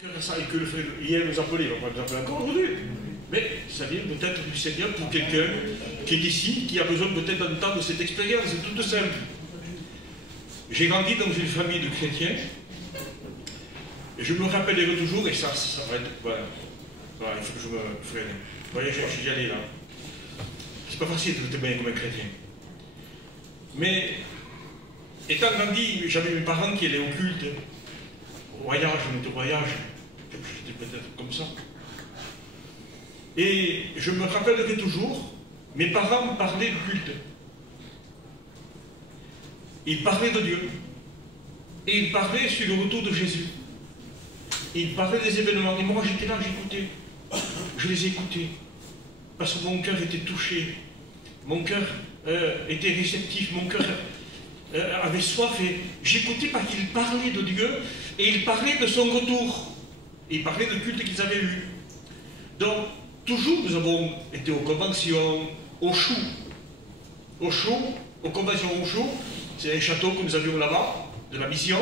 Et que le frère hier nous appelait, on va nous appeler encore aujourd'hui. Mais ça vient peut-être du Seigneur pour quelqu'un qui est ici, qui a besoin peut-être d'entendre cette expérience, c'est toute simple. J'ai grandi dans une famille de chrétiens, et je me rappellerai toujours, et ça va être... Voilà, il faut que je me freine. Vous voyez, je suis allé là. C'est pas facile de te bien comme un chrétien. Mais, étant grandi, j'avais mes parents qui allaient au culte, au voyage, on était au voyage, j'étais peut-être comme ça. Et je me rappellerai toujours, mes parents parlaient du culte. Ils parlaient de Dieu. Et ils parlaient sur le retour de Jésus. Ils parlaient des événements. Et moi, j'étais là, j'écoutais. Je les écoutais. Parce que mon cœur était touché. Mon cœur était réceptif. Mon cœur avait soif. Et j'écoutais parce qu'ils parlaient de Dieu. Et ils parlaient de son retour. Et ils parlaient du culte qu'ils avaient eu. Donc, toujours, nous avons été aux conventions, au Chou. Au Chou, aux conventions au Chou. C'est un château que nous avions là-bas, de la mission.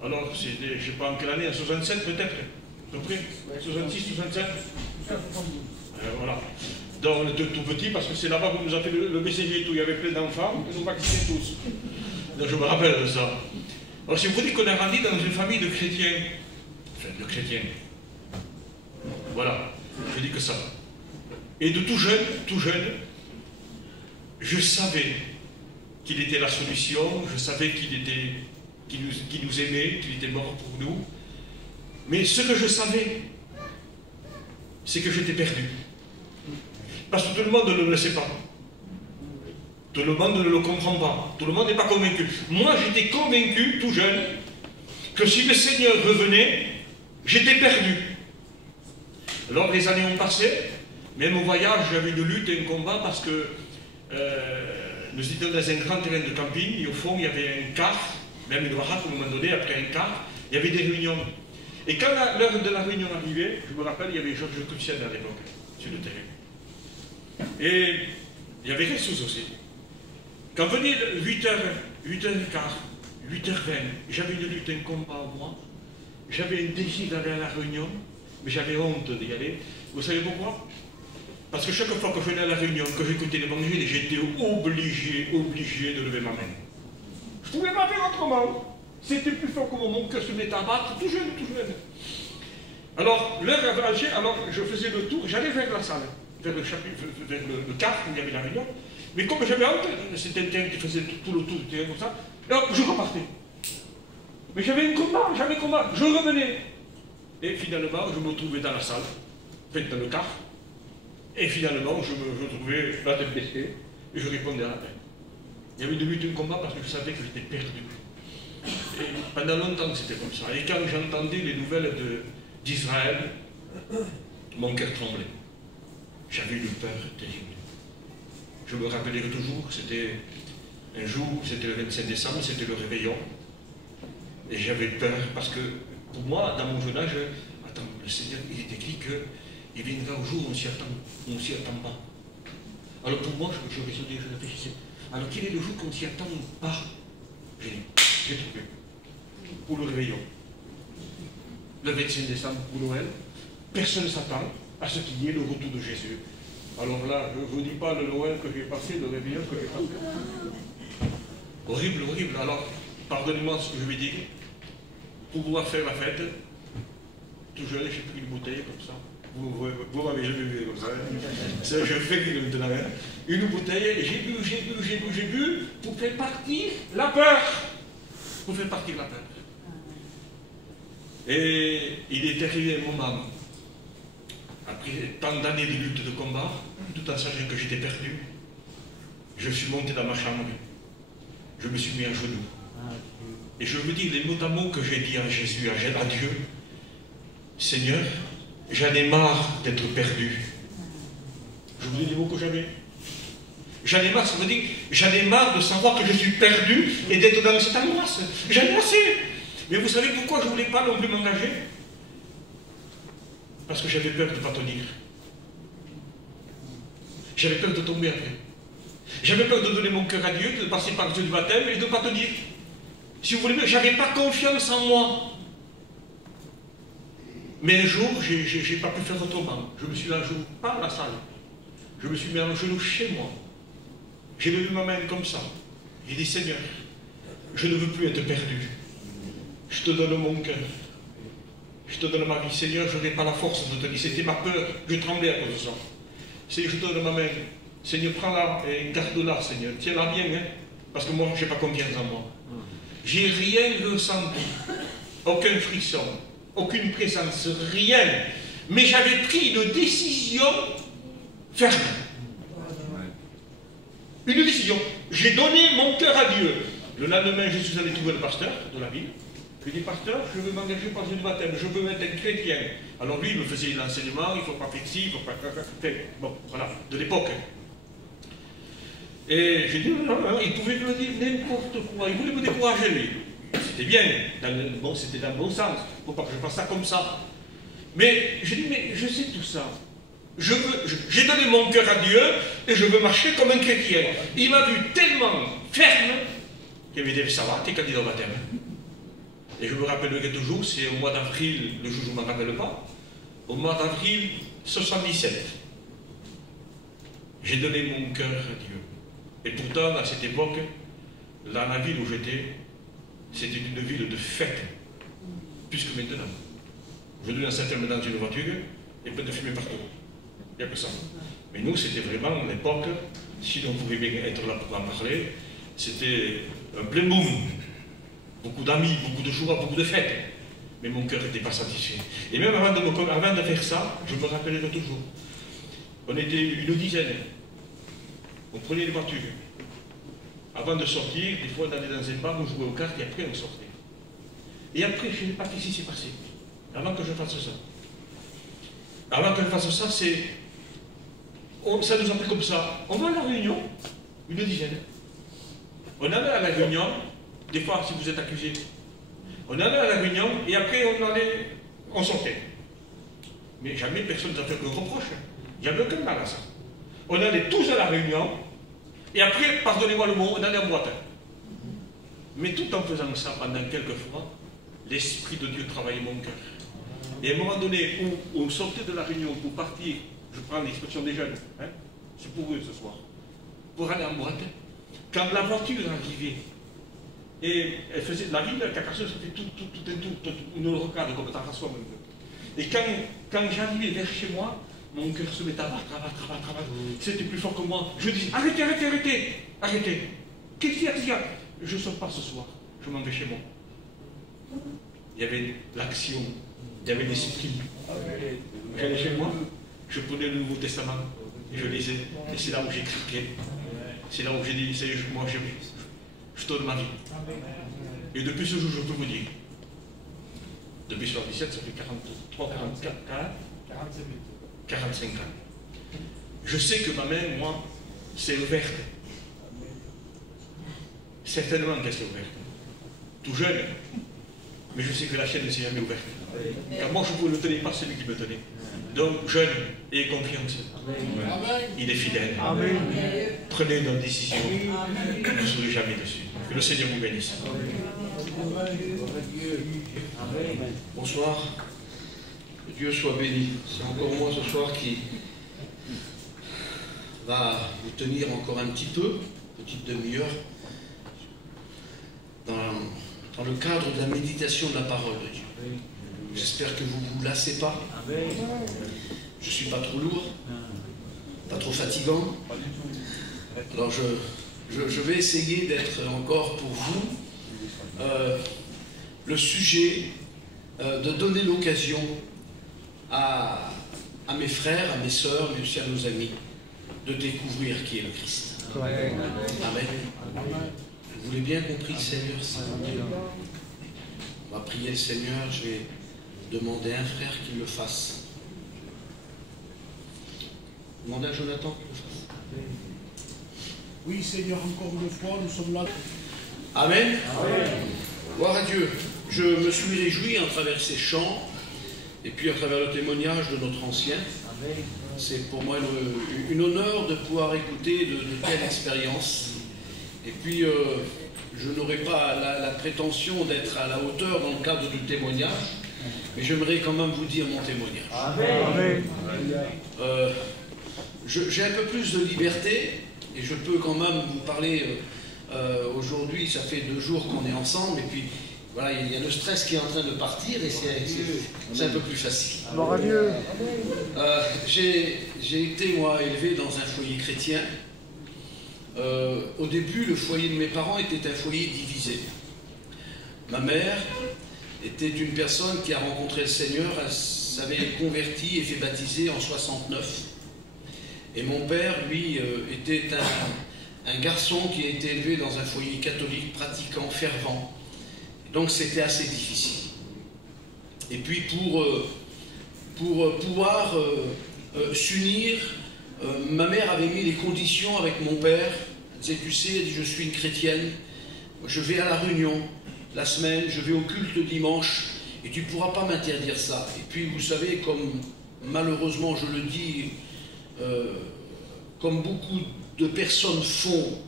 Alors, c'était, je ne sais pas en quelle année, en 67 peut-être, à peu près, 66, 67. Voilà. Donc, on était tout petits parce que c'est là-bas qu'on nous a fait le BCG et tout. Il y avait plein d'enfants, ils nous vaccinaient tous. Donc, je me rappelle de ça. Alors, si vous dites qu'on a grandi dans une famille de chrétiens, enfin, de chrétiens. Voilà, je dis que ça. Et de tout jeune, je savais qu'il était la solution, je savais qu'il nous aimait, qu'il était mort pour nous. Mais ce que je savais, c'est que j'étais perdu. Parce que tout le monde ne le sait pas. Tout le monde ne le comprend pas. Tout le monde n'est pas convaincu. Moi, j'étais convaincu, tout jeune, que si le Seigneur revenait, j'étais perdu. Alors, les années ont passé. Même au voyage, j'avais une lutte et un combat parce que nous étions dans un grand terrain de camping et au fond, il y avait un car, même une baraque, à un moment donné, après un car, il y avait des réunions. Et quand l'heure de la réunion arrivait, je me rappelle, il y avait Georges Crucial à l'époque, sur le terrain. Et il y avait Ressus aussi. Quand venait 8h15, 8h20, j'avais une lutte, un combat en moi, j'avais un désir d'aller à la réunion, mais j'avais honte d'y aller. Vous savez pourquoi? Parce que chaque fois que je venais à la réunion, que j'écoutais l'évangile, j'étais obligé de lever ma main. Je ne pouvais pas faire autrement. C'était plus fort que mon cœur se mettait à battre, tout jeune. Alors, l'heure avait âgé, alors je faisais le tour, j'allais vers la salle, vers le chapitre, vers le car où il y avait la réunion. Mais comme j'avais honte, c'était un terrain qui faisait tout le tour du terrain comme ça, alors je repartais. Mais j'avais un combat, je revenais. Et finalement, je me trouvais dans la salle, dans le car. Et finalement, je me trouvais la tête baissée et je répondais à la peine. Il y avait de lutte un combat parce que je savais que j'étais perdu. Et pendant longtemps, c'était comme ça. Et quand j'entendais les nouvelles d'Israël, mon cœur tremblait. J'avais une peur terrible. Je me rappellerai toujours, c'était un jour, c'était le 25 décembre, c'était le réveillon. Et j'avais peur parce que, pour moi, dans mon jeune âge, attends, le Seigneur, il est écrit que il viendra au jour où on s'y attend pas. Alors pour moi, je raisonnais, je réfléchissais. Alors quel est le jour qu'on s'y attend pas? J'ai trouvé. Pour le réveillon. Le 25 décembre pour Noël, personne ne s'attend à ce qu'il y ait le retour de Jésus. Alors là, je ne vous dis pas le Noël que j'ai passé, le réveillon que j'ai passé. Horrible. Alors, pardonnez-moi ce que je vais dire. Pour pouvoir faire la fête, tout jeune, j'ai pris une bouteille comme ça. Vous m'avez jamais vu comme ça. Ça, je fais maintenant. Une bouteille, et j'ai bu pour faire partir la peur. Et il est arrivé un moment, après tant d'années de lutte, de combat, tout en sachant que j'étais perdu, je suis monté dans ma chambre. Je me suis mis à genoux. Et je veux dire les mots d'amour que j'ai dit à Jésus, à Dieu. Seigneur, j'en ai marre d'être perdu. Je vous dis les mots que j'avais. J'en ai marre, ça veut dire, j'en ai marre de savoir que je suis perdu et d'être dans cette angoisse. J'en ai assez. Mais vous savez pourquoi je ne voulais pas non plus m'engager? Parce que j'avais peur de ne pas tenir. J'avais peur de tomber après. J'avais peur de donner mon cœur à Dieu, de passer par Dieu du baptême et de ne pas tenir. Si vous voulez, je n'avais pas confiance en moi. Mais un jour, je n'ai pas pu faire autrement. Je me suis mis un jour, pas à la salle, je me suis mis un genou chez moi. J'ai levé ma main comme ça. J'ai dit, Seigneur, je ne veux plus être perdu. Je te donne mon cœur. Je te donne ma vie. Seigneur, je n'ai pas la force de te dire. C'était ma peur. Je tremblais à cause de ça. Seigneur, je te donne ma main. Seigneur, prends-la et garde-la, Seigneur. Tiens-la bien, hein, parce que moi, je n'ai pas confiance en moi. J'ai rien ressenti. Aucun frisson. Aucune présence. Rien. Mais j'avais pris une décision ferme. Une décision. J'ai donné mon cœur à Dieu. Le lendemain, je suis allé trouver le pasteur de la ville. Je lui ai dit, pasteur, je veux m'engager par une baptême, je veux être un chrétien. Alors lui, il me faisait l'enseignement, il ne faut pas faire ci, il ne faut pas faire... Bon, voilà, de l'époque. Et j'ai dit, non, il pouvait me dire n'importe quoi, il voulait me décourager, lui. C'était bien, bon, c'était dans le bon sens, il ne faut pas que je fasse ça comme ça. Mais j'ai dit, mais je sais tout ça. J'ai donné mon cœur à Dieu et je veux marcher comme un chrétien. Il m'a vu tellement ferme qu'il m'a dit, ça va, t'es candidat au baptême. Et je me rappellerai toujours, c'est au mois d'avril, le jour où je ne me rappelle pas, au mois d'avril 77. J'ai donné mon cœur à Dieu. Et pourtant, à cette époque, dans la ville où j'étais, c'était une ville de fête, plus que maintenant. Aujourd'hui, on s'enferme dans une voiture et plein de fumée partout. Il n'y a que ça. Mais nous, c'était vraiment l'époque, si on pouvait bien être là pour en parler, c'était un plein boom. Beaucoup d'amis, beaucoup de joie, beaucoup de fêtes. Mais mon cœur n'était pas satisfait. Et même avant de faire ça, je me rappellerai toujours. On était une dizaine. On prenait les voitures. Avant de sortir, des fois on allait dans un bar, on jouait aux cartes et après on sortait. Et après, je ne sais pas ce qui s'est passé. Avant que je fasse ça. Avant que je fasse ça, ça nous a pris comme ça. On va à la réunion, une dizaine. On allait à la réunion. Des fois, si vous êtes accusé, on allait à la réunion et après on sortait. Mais jamais personne ne nous a fait aucun reproche. Il n'y avait aucun mal à ça. On allait tous à la réunion et après, pardonnez-moi le mot, on allait en boîte. Mais tout en faisant ça pendant quelques fois, l'Esprit de Dieu travaillait mon cœur. Et à un moment donné où on sortait de la réunion pour partir, je prends l'expression des jeunes, hein, c'est pour eux ce soir, pour aller en boîte, quand la voiture arrivait, et elle faisait, la ville, Carcassonne, ça fait tout un tour, une rocade comme ça, François. Et quand j'arrivais vers chez moi, mon cœur se mettait à battre. C'était plus fort que moi. Je dis, arrêtez. Qu'est-ce qu'il y a? Je ne sors pas ce soir, je m'en vais chez moi. Il y avait l'action, il y avait l'esprit. J'allais chez moi, je prenais le Nouveau Testament, et je lisais, et c'est là où j'ai craqué. C'est là où j'ai dit, moi je donne ma vie. Et depuis ce jour, je peux vous dire, depuis 77, ça fait 43, 44, 45 ans. Je sais que ma main, moi, c'est ouverte. Certainement qu'elle s'est ouverte. Tout jeune, mais je sais que la chaîne ne s'est jamais ouverte. Car moi, je ne pouvais le tenir par celui qui me tenait. Donc, jeune, ayez confiance. Il est fidèle. Prenez une décision. Vous ne serez jamais dessus. Que le Seigneur vous bénisse. Bonsoir. Que Dieu soit béni. C'est encore moi ce soir qui va vous tenir encore un petit peu, petite demi-heure, dans le cadre de la méditation de la parole de Dieu. J'espère que vous ne vous lassez pas. Je ne suis pas trop lourd, pas trop fatigant. Alors je vais essayer d'être encore pour vous le sujet, de donner l'occasion à mes frères, à mes sœurs, mais aussi à nos amis, de découvrir qui est le Christ. Amen. Vous l'avez bien compris, Seigneur. On va prier le Seigneur. Je vais demander à un frère qu'il le fasse. Demandez à Jonathan qu'il le fasse. Oui, Seigneur, encore une fois, nous sommes là. Amen. Gloire à Dieu. Je me suis réjoui à travers ces chants et puis à travers le témoignage de notre ancien. C'est pour moi une honneur de pouvoir écouter de telles expériences. Et puis, je n'aurai pas la prétention d'être à la hauteur dans le cadre du témoignage, mais j'aimerais quand même vous dire mon témoignage. Amen. J'ai un peu plus de liberté, et je peux quand même vous parler aujourd'hui, ça fait 2 jours qu'on est ensemble, et puis voilà, il y a le stress qui est en train de partir, et c'est un peu plus facile. Gloire à Dieu. J'ai été, moi, élevé dans un foyer chrétien. Au début, le foyer de mes parents était un foyer divisé. Ma mère était une personne qui a rencontré le Seigneur, elle s'avait convertie et fait baptiser en 69. Et mon père, lui, était un garçon qui a été élevé dans un foyer catholique, pratiquant, fervent. Donc c'était assez difficile. Et puis pour pouvoir s'unir, ma mère avait mis les conditions avec mon père. Elle disait, tu sais, elle dit, je suis une chrétienne, je vais à la réunion la semaine, je vais au culte le dimanche, et tu ne pourras pas m'interdire ça. Et puis vous savez, comme malheureusement je le dis, comme beaucoup de personnes font,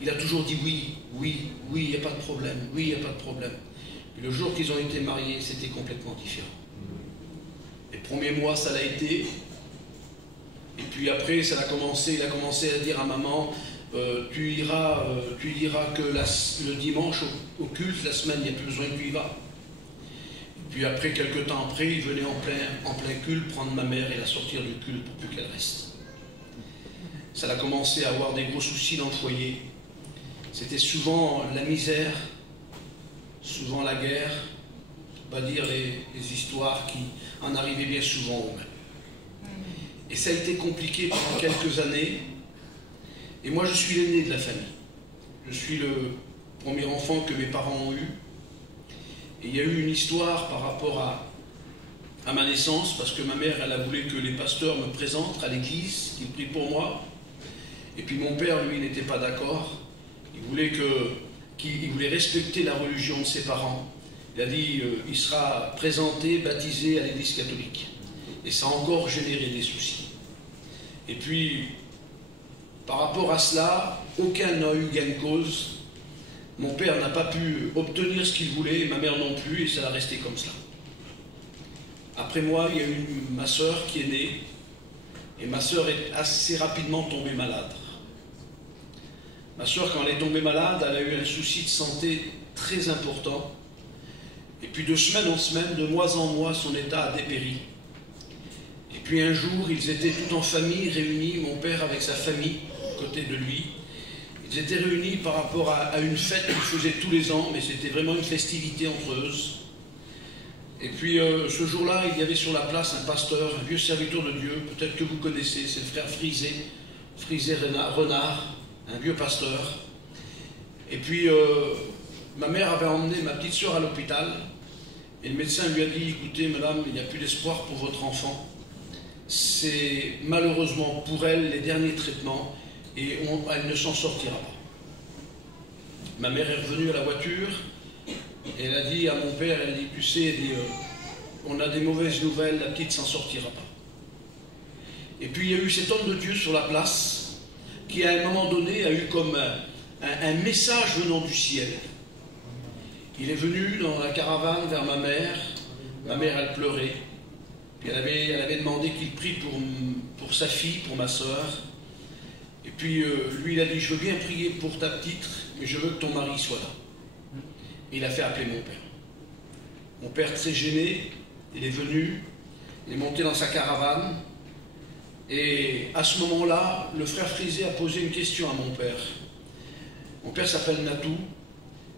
il a toujours dit oui, oui, oui, il n'y a pas de problème, oui, il n'y a pas de problème. Et le jour qu'ils ont été mariés, c'était complètement différent. Les premiers mois, ça l'a été. Et puis après, il a commencé à dire à maman, tu diras que le dimanche au culte, la semaine, il n'y a plus besoin que tu y vas. Et puis après, quelques temps après, il venait en plein culte prendre ma mère et la sortir du culte pour plus qu'elle reste. Ça a commencé à avoir des gros soucis dans le foyer. C'était souvent la misère, souvent la guerre, on va dire les histoires qui en arrivaient bien souvent aux mains. Et ça a été compliqué pendant quelques années. Et moi, je suis l'aîné de la famille. Je suis le premier enfant que mes parents ont eu. Et il y a eu une histoire par rapport à ma naissance, parce que ma mère, elle a voulu que les pasteurs me présentent à l'église, qu'ils prient pour moi. Et puis mon père, lui, n'était pas d'accord. Il voulait respecter la religion de ses parents. Il a dit, il sera présenté, baptisé à l'église catholique. Et ça a encore généré des soucis. Et puis, par rapport à cela, aucun n'a eu gain de cause. Mon père n'a pas pu obtenir ce qu'il voulait, et ma mère non plus, et ça a resté comme cela. Après moi, il y a eu ma sœur qui est née, et ma sœur est assez rapidement tombée malade. Ma sœur, quand elle est tombée malade, elle a eu un souci de santé très important. Et puis de semaine en semaine, de mois en mois, son état a dépéri. Et puis un jour, ils étaient tout en famille, réunis, mon père avec sa famille, à côté de lui. Ils étaient réunis par rapport à une fête qu'ils faisaient tous les ans, mais c'était vraiment une festivité entre eux. Et puis ce jour-là, il y avait sur la place un pasteur, un vieux serviteur de Dieu, peut-être que vous connaissez, c'est le frère Frisé Renard, un vieux pasteur. Et puis ma mère avait emmené ma petite soeur à l'hôpital, et le médecin lui a dit, écoutez madame, il n'y a plus d'espoir pour votre enfant. C'est malheureusement pour elle les derniers traitements, et elle ne s'en sortira pas. Ma mère est revenue à la voiture, et elle a dit à mon père, elle a dit, tu sais, on a des mauvaises nouvelles, la petite s'en sortira pas. Et puis il y a eu cet homme de Dieu sur la place, qui à un moment donné a eu comme un message venant du ciel. Il est venu dans la caravane vers ma mère elle pleurait, puis elle avait demandé qu'il prie pour sa fille, pour ma sœur. Et puis lui il a dit, je veux bien prier pour ta petite, mais je veux que ton mari soit là. Et il a fait appeler mon père. Mon père s'est gêné, il est venu, il est monté dans sa caravane, et à ce moment-là, le frère Frisé a posé une question à mon père. Mon père s'appelle Natou.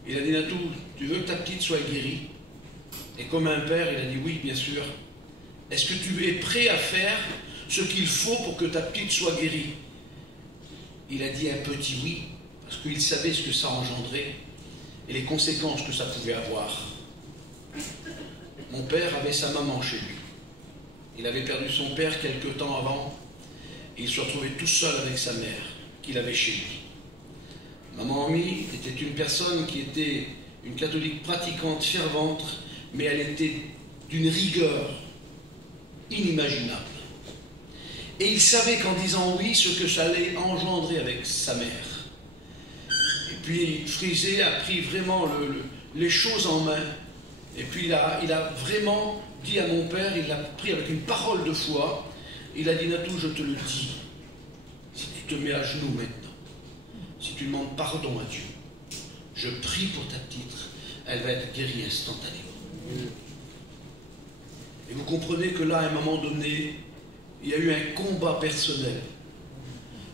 Il a dit, Natou, tu veux que ta petite soit guérie? Et comme un père, il a dit, oui, bien sûr. Est-ce que tu es prêt à faire ce qu'il faut pour que ta petite soit guérie? Il a dit un petit oui, parce qu'il savait ce que ça engendrait et les conséquences que ça pouvait avoir. Mon père avait sa maman chez lui. Il avait perdu son père quelque temps avant, et il se retrouvait tout seul avec sa mère, qu'il avait chez lui. Maman Ami était une personne qui était une catholique pratiquante, fervente, mais elle était d'une rigueur inimaginable. Et il savait qu'en disant oui, ce que ça allait engendrer avec sa mère. Et puis Frisé a pris vraiment les choses en main, Et puis il a vraiment dit à mon père, il l'a pris avec une parole de foi, il a dit, Natou, je te le dis, si tu te mets à genoux maintenant, si tu demandes pardon à Dieu, je prie pour ta petite, elle va être guérie instantanément. Et vous comprenez que là, à un moment donné, il y a eu un combat personnel.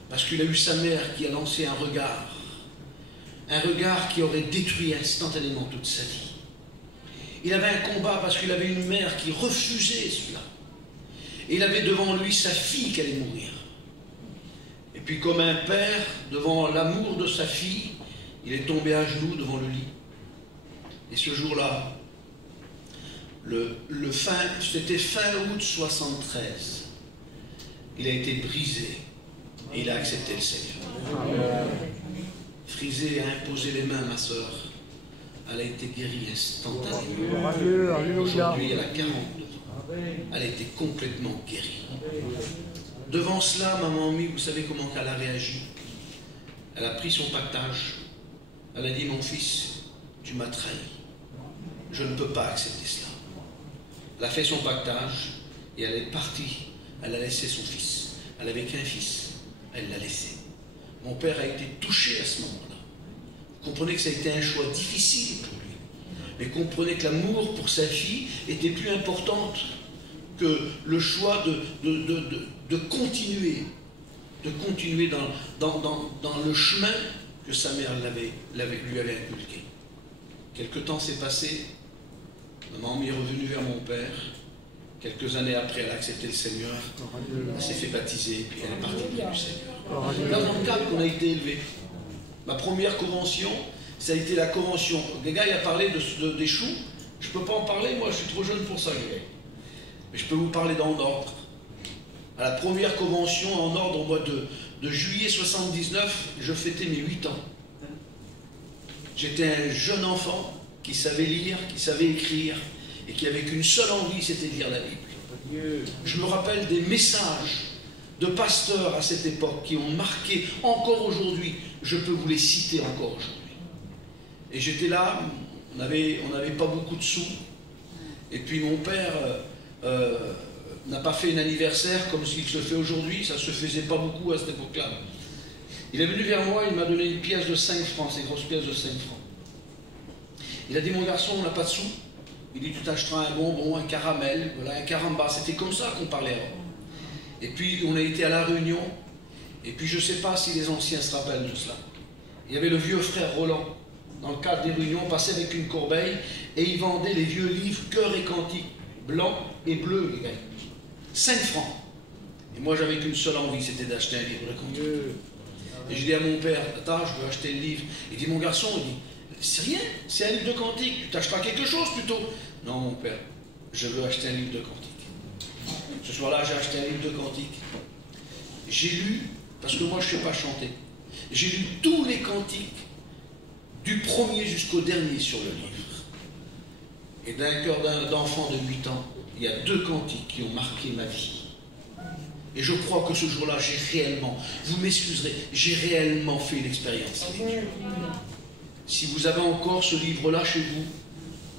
Parce qu'il a eu sa mère qui a lancé un regard qui aurait détruit instantanément toute sa vie. Il avait un combat parce qu'il avait une mère qui refusait cela. Et il avait devant lui sa fille qui allait mourir. Et puis comme un père, devant l'amour de sa fille, il est tombé à genoux devant le lit. Et ce jour-là, c'était fin août 73, il a été brisé et il a accepté le Seigneur. Frisé a imposé les mains, ma soeur. Elle a été guérie instantanément. Aujourd'hui, elle a 42 ans. Elle a été complètement guérie. Devant cela, maman Mie, vous savez comment elle a réagi? Elle a pris son pactage. Elle a dit, mon fils, tu m'as trahi. Je ne peux pas accepter cela. Elle a fait son pactage et elle est partie. Elle a laissé son fils. Elle n'avait qu'un fils. Elle l'a laissé. Mon père a été touché à ce moment-là. Vous comprenez que ça a été un choix difficile pour lui. Mais comprenez que l'amour pour sa fille était plus importante que le choix de continuer dans le chemin que sa mère lui avait inculqué. Quelque temps s'est passé. Maman est revenue vers mon père. Quelques années après, elle a accepté le Seigneur. Elle s'est fait baptiser, puis elle est partie du Seigneur. Dans le cadre qu'on a été élevé. Ma première convention, ça a été la convention. Le gars, il a parlé des choux. Je ne peux pas en parler, moi, je suis trop jeune pour ça, les gars. Mais je peux vous parler dans l'ordre. À la première convention, en ordre, au mois de juillet 79, je fêtais mes 8 ans. J'étais un jeune enfant qui savait lire, qui savait écrire, et qui avait qu'une seule envie, c'était de lire la Bible. Je me rappelle des messages de pasteurs à cette époque qui ont marqué encore aujourd'hui. Je peux vous les citer encore aujourd'hui. Et j'étais là, on n'avait pas beaucoup de sous, et puis mon père n'a pas fait un anniversaire comme s'il se fait aujourd'hui, ça ne se faisait pas beaucoup à cette époque-là. Il est venu vers moi, il m'a donné une pièce de 5 francs, ces grosses pièces de 5 francs. Il a dit, mon garçon, on n'a pas de sous. Il dit, tu t'achèteras un bonbon, un caramel, voilà, un caramba. C'était comme ça qu'on parlait avant. Et puis, on a été à la réunion. Et puis, je ne sais pas si les anciens se rappellent de cela. Il y avait le vieux frère Roland. Dans le cadre des réunions, on passait avec une corbeille et il vendait les vieux livres Cœur et Cantique, blancs et bleus, les gars. 5 francs. Et moi, j'avais qu'une seule envie, c'était d'acheter un livre de cantique. Et je dis à mon père, attends, je veux acheter le livre. Il dit, mon garçon, il dit, c'est rien, c'est un livre de cantique, tu t'achèteras quelque chose plutôt. Non, mon père, je veux acheter un livre de cantique. Ce soir-là, j'ai acheté un livre de cantique. J'ai lu, parce que moi, je ne sais pas chanter, j'ai lu tous les cantiques, du premier jusqu'au dernier sur le livre. Et d'un cœur d'enfant de 8 ans, il y a 2 cantiques qui ont marqué ma vie. Et je crois que ce jour-là, j'ai réellement, vous m'excuserez, j'ai réellement fait l'expérience avec Dieu. Si vous avez encore ce livre-là chez vous,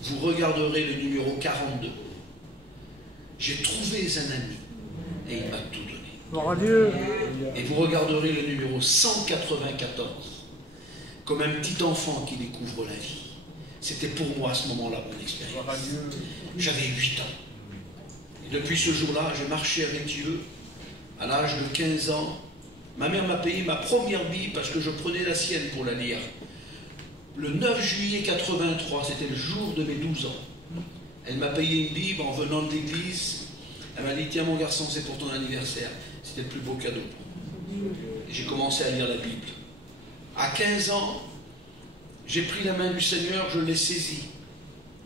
vous regarderez le numéro 42. J'ai trouvé un ami et il m'a tout donné. Gloire à Dieu. Et vous regarderez le numéro 194 comme un petit enfant qui découvre la vie. C'était pour moi à ce moment-là mon expérience. J'avais 8 ans. Et depuis ce jour-là, j'ai marché avec Dieu. À l'âge de 15 ans, ma mère m'a payé ma première Bible parce que je prenais la sienne pour la lire. Le 9 juillet 83, c'était le jour de mes 12 ans. Elle m'a payé une Bible en venant de l'église. Elle m'a dit, tiens mon garçon, c'est pour ton anniversaire. C'était le plus beau cadeau. Et j'ai commencé à lire la Bible. À 15 ans, j'ai pris la main du Seigneur, je l'ai saisi.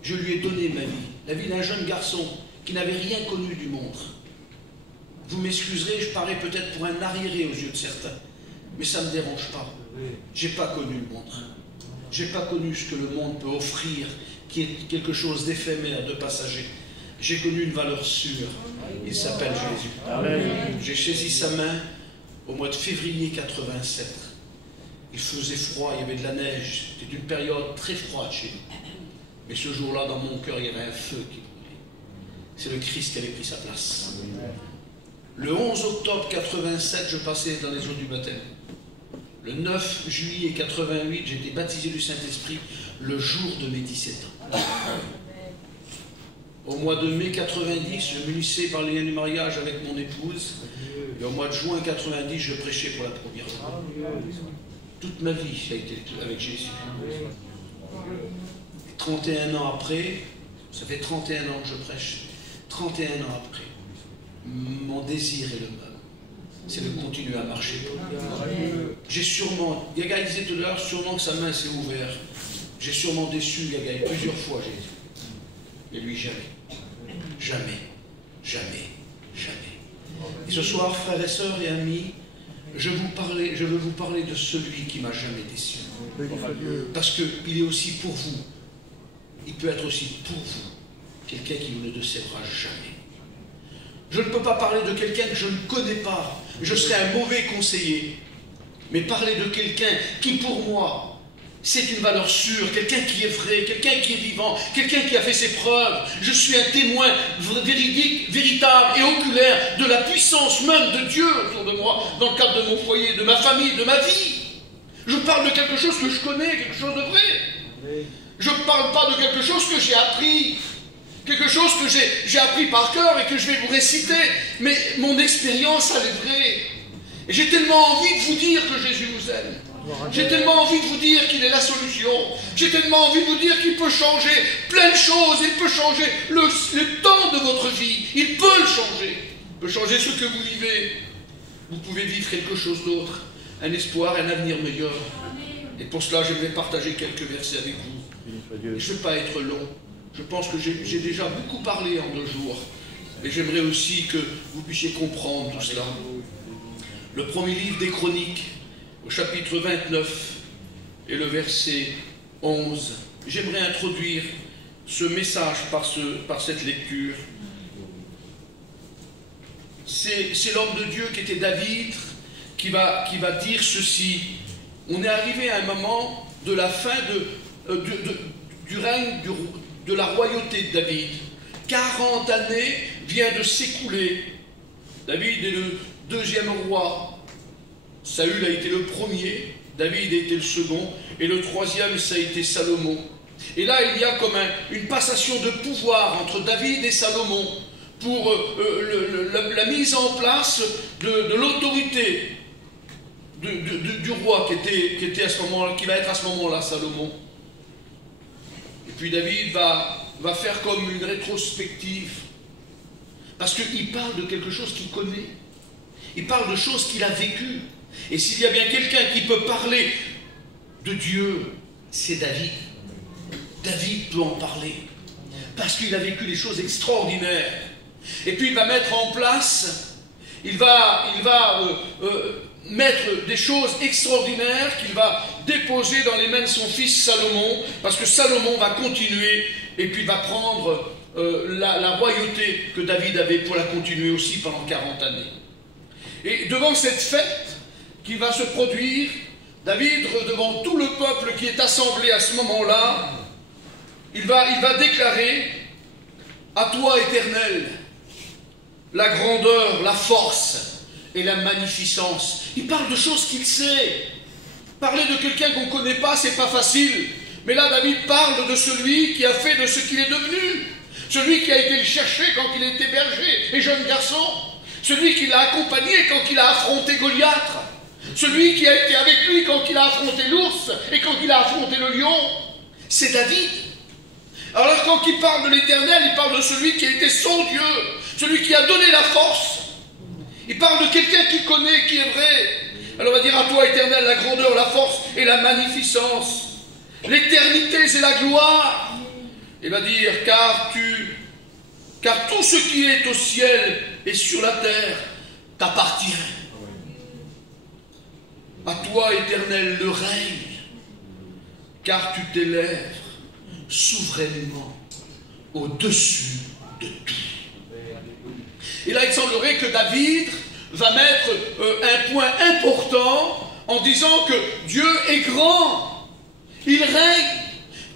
Je lui ai donné ma vie. La vie d'un jeune garçon qui n'avait rien connu du monde. Vous m'excuserez, je parais peut-être pour un arriéré aux yeux de certains. Mais ça ne me dérange pas. Je n'ai pas connu le monde. Je n'ai pas connu ce que le monde peut offrir, qui est quelque chose d'éphémère, de passager. J'ai connu une valeur sûre. Il s'appelle Jésus. J'ai saisi sa main au mois de février 87. Il faisait froid, il y avait de la neige. C'était une période très froide chez nous. Mais ce jour-là, dans mon cœur, il y avait un feu qui brûlait. C'est le Christ qui avait pris sa place. Le 11 octobre 87, je passais dans les eaux du baptême. Le 9 juillet 88, j'ai été baptisé du Saint-Esprit le jour de mes 17 ans. Au mois de mai 90, je m'unissais par les liens du mariage avec mon épouse. Et au mois de juin 90, je prêchais pour la première fois. Toute ma vie, ça a été avec Jésus. 31 ans après, ça fait 31 ans que je prêche. 31 ans après, mon désir est le même. C'est de continuer à marcher. J'ai sûrement, Gaga disait tout à l'heure, sûrement que sa main s'est ouverte. J'ai sûrement déçu Gaga plusieurs fois, Jésus. Mais lui, jamais. Jamais. Jamais. Jamais. Et ce soir, frères et sœurs et amis, je veux vous parler de celui qui m'a jamais déçu. Parce qu'il est aussi pour vous. Il peut être aussi pour vous. Quelqu'un qui ne décevra jamais. Je ne peux pas parler de quelqu'un que je ne connais pas. Je serais un mauvais conseiller. Mais parler de quelqu'un qui, pour moi, c'est une valeur sûre, quelqu'un qui est vrai, quelqu'un qui est vivant, quelqu'un qui a fait ses preuves. Je suis un témoin véridique, véritable et oculaire de la puissance même de Dieu autour de moi, dans le cadre de mon foyer, de ma famille, de ma vie. Je parle de quelque chose que je connais, quelque chose de vrai. Je ne parle pas de quelque chose que j'ai appris, quelque chose que j'ai appris par cœur et que je vais vous réciter. Mais mon expérience, elle est vraie. Et j'ai tellement envie de vous dire que Jésus vous aime. J'ai tellement envie de vous dire qu'il est la solution. J'ai tellement envie de vous dire qu'il peut changer plein de choses. Il peut changer le temps de votre vie. Il peut le changer. Il peut changer ce que vous vivez. Vous pouvez vivre quelque chose d'autre. Un espoir, un avenir meilleur. Et pour cela, je vais partager quelques versets avec vous. Je ne vais pas être long. Je pense que j'ai déjà beaucoup parlé en 2 jours. Et j'aimerais aussi que vous puissiez comprendre tout cela. Le premier livre des Chroniques, au chapitre 29 et le verset 11. J'aimerais introduire ce message par cette lecture. C'est l'homme de Dieu qui était David qui va dire ceci. On est arrivé à un moment de la fin du règne de la royauté de David. 40 années viennent de s'écouler. David est le 2e roi. Saül a été le premier, David a été le second, et le 3e, ça a été Salomon. Et là, il y a comme une passation de pouvoir entre David et Salomon pour la mise en place de l'autorité du roi qui était à ce moment-là, qui va être à ce moment-là Salomon. Et puis David va faire comme une rétrospective, parce qu'il parle de quelque chose qu'il connaît. Il parle de choses qu'il a vécues. Et s'il y a bien quelqu'un qui peut parler de Dieu, c'est David. David peut en parler. Parce qu'il a vécu des choses extraordinaires. Et puis il va mettre en place, il va mettre des choses extraordinaires qu'il va déposer dans les mains de son fils Salomon. Parce que Salomon va continuer et puis va prendre la royauté que David avait pour la continuer aussi pendant 40 années. Et devant cette fête qui va se produire, David, devant tout le peuple qui est assemblé à ce moment-là, il va déclarer: à toi, Éternel, la grandeur, la force et la magnificence. Il parle de choses qu'il sait. Parler de quelqu'un qu'on ne connaît pas, c'est pas facile. Mais là, David parle de celui qui a fait de ce qu'il est devenu. Celui qui a été le chercher quand il était berger et jeune garçon. Celui qui l'a accompagné quand il a affronté Goliath. Celui qui a été avec lui quand il a affronté l'ours et quand il a affronté le lion. C'est David. Alors quand il parle de l'Éternel, il parle de celui qui a été son Dieu. Celui qui a donné la force. Il parle de quelqu'un qu'il connaît, qui est vrai. Alors on va dire: à toi, Éternel, la grandeur, la force et la magnificence. L'éternité et la gloire. Il va dire: car tout ce qui est au ciel et sur la terre t'appartient. À toi, Éternel, le règne, car tu t'élèves souverainement au-dessus de tout. Et là, il semblerait que David va mettre un point important en disant que Dieu est grand, il règne,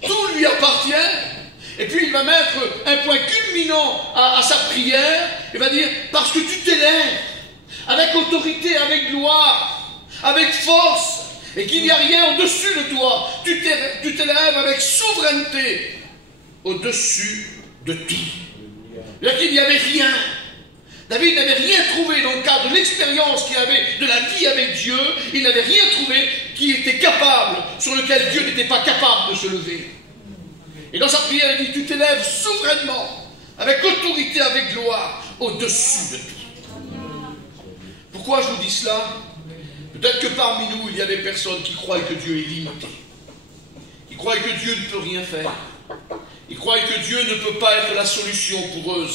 tout lui appartient. Et puis il va mettre un point culminant à sa prière. Il va dire, parce que tu t'élèves avec autorité, avec gloire, avec force, et qu'il n'y a rien au-dessus de toi. Tu t'élèves avec souveraineté au-dessus de tout. C'est-à-dire qu'il n'y avait rien. David n'avait rien trouvé dans le cadre de l'expérience qu'il avait de la vie avec Dieu. Il n'avait rien trouvé qui était capable, sur lequel Dieu n'était pas capable de se lever. Et dans sa prière, il dit, tu t'élèves souverainement, avec autorité, avec gloire, au-dessus de tout. Pourquoi je vous dis cela? Peut-être que parmi nous, il y a des personnes qui croient que Dieu est limité. Qui croient que Dieu ne peut rien faire. Ils croient que Dieu ne peut pas être la solution pour eux.